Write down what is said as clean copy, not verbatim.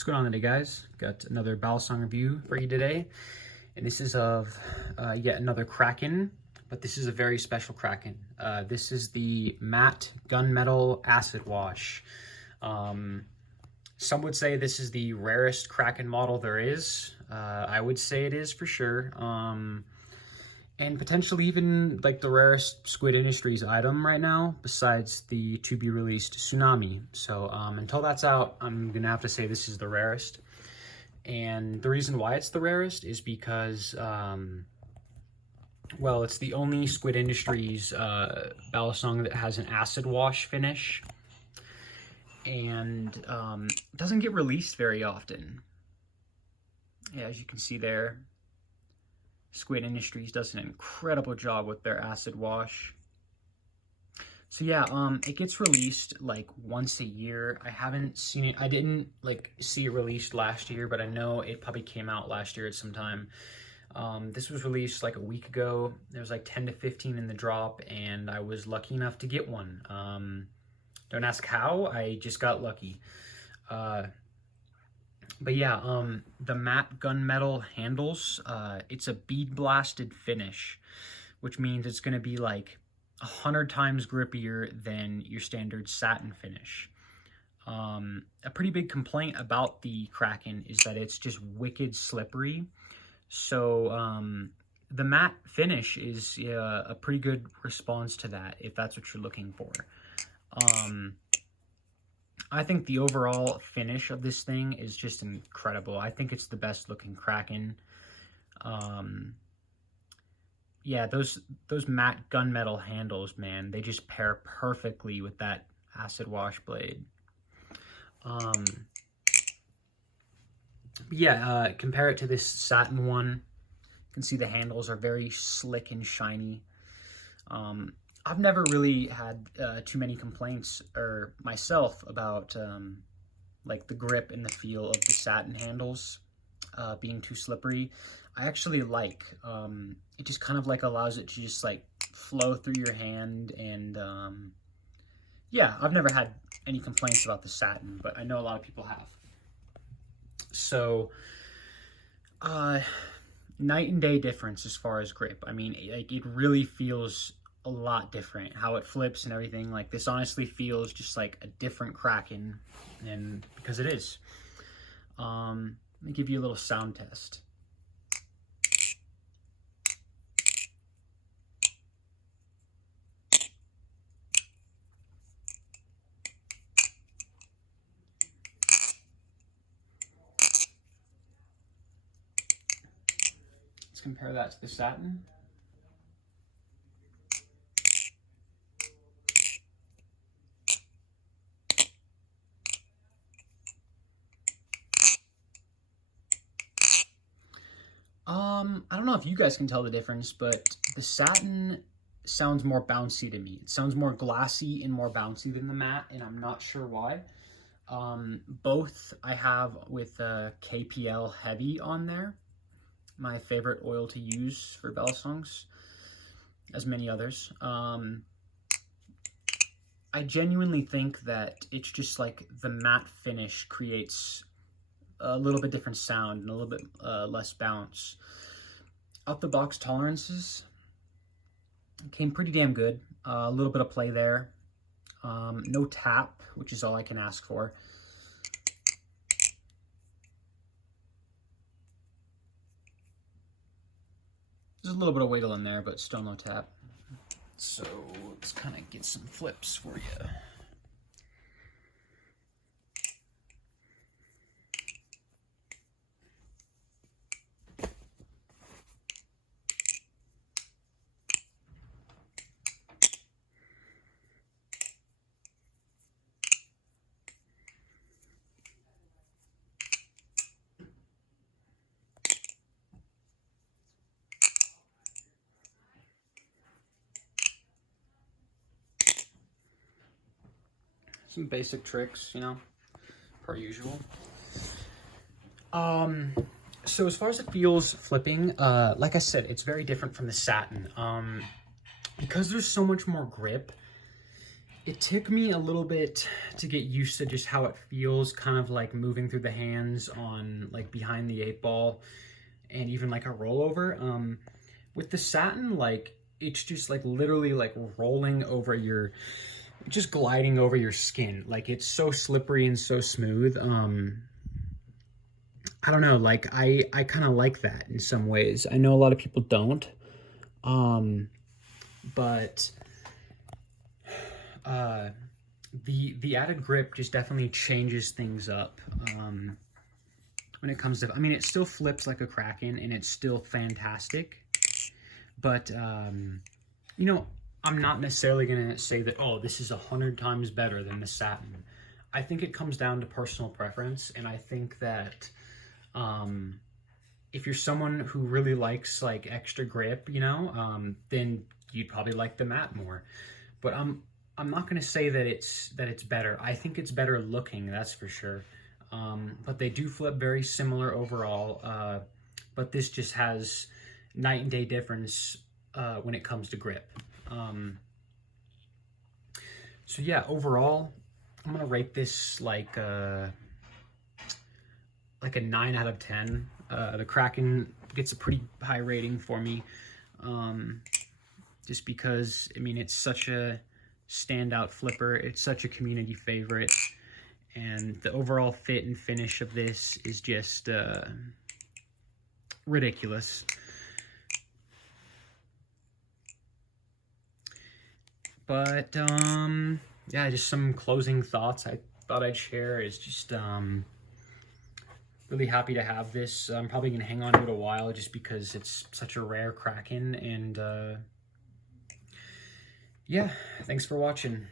What's going on today, guys? Got another Balisong review for you today, and this is of yet another Kraken, but this is a very special Kraken. This is the matte gunmetal acid wash. Some would say this is the rarest Kraken model there is. I would say it is for sure, and potentially even like the rarest Squid Industries item right now, besides the to-be-released Tsunami. So until that's out, I'm gonna have to say this is the rarest. And the reason why it's the rarest is because, well, it's the only Squid Industries Balisong that has an acid wash finish, and doesn't get released very often. Yeah, as you can see there, Squid Industries does an incredible job with their acid wash. So yeah, it gets released like once a year. I haven't seen it. I didn't like see it released last year, but I know it probably came out last year at some time. This was released like a week ago. There was like 10 to 15 in the drop, and I was lucky enough to get one. Don't ask how, I just got lucky. But yeah, the matte gunmetal handles, it's a bead blasted finish, which means it's going to be like 100 times grippier than your standard satin finish. A pretty big complaint about the Kraken is that it's just wicked slippery. So the matte finish is a pretty good response to that, if that's what you're looking for. I think the overall finish of this thing is just incredible. I think it's the best looking Kraken. Yeah, those matte gunmetal handles, man, they just pair perfectly with that acid wash blade. Yeah, compare it to this satin one. You can see the handles are very slick and shiny. I've never really had too many complaints or myself about like the grip and the feel of the satin handles being too slippery. I actually like it, just kind of like allows it to just like flow through your hand, and yeah, I've never had any complaints about the satin, but I know a lot of people have. So night and day difference as far as grip. I mean, like, it really feels a lot different how it flips and everything. Like, this honestly feels just like a different Kraken, and because it is. Let me give you a little sound test. Let's compare that to the satin. I don't know if you guys can tell the difference, but the satin sounds more bouncy to me. It sounds more glassy and more bouncy than the matte, and I'm not sure why. Both I have with KPL Heavy on there, my favorite oil to use for Balisongs, as many others. I genuinely think that it's just like the matte finish creates a little bit different sound and a little bit less bounce. Out the box tolerances came pretty damn good. A little bit of play there. No tap, which is all I can ask for. There's a little bit of wiggle in there, but still no tap. So let's kind of get some flips for you. Some basic tricks, you know, per usual. So as far as it feels flipping, like I said, it's very different from the satin. Because there's so much more grip, It took me a little bit to get used to just how it feels, kind of like moving through the hands on like behind the 8-ball and even like a rollover. With the satin, like it's just like literally like rolling over your, just gliding over your skin. Like it's so slippery and so smooth. I don't know, like I kind of like that in some ways. I know a lot of people don't. But the added grip just definitely changes things up when it comes to, I mean, it still flips like a Kraken and it's still fantastic, but you know, I'm not necessarily gonna say that, oh, this is 100 times better than the satin. I think it comes down to personal preference, and I think that if you're someone who really likes like extra grip, you know, then you'd probably like the matte more. But I'm not gonna say that it's better. I think it's better looking, that's for sure. But they do flip very similar overall. But this just has night and day difference when it comes to grip. So yeah, overall, I'm gonna rate this like a 9 out of 10. The Kraken gets a pretty high rating for me, just because, I mean, it's such a standout flipper. It's such a community favorite, and the overall fit and finish of this is just ridiculous. But yeah, just some closing thoughts I thought I'd share is just really happy to have this. I'm probably gonna hang on to it a while just because it's such a rare Kraken. And yeah, thanks for watching.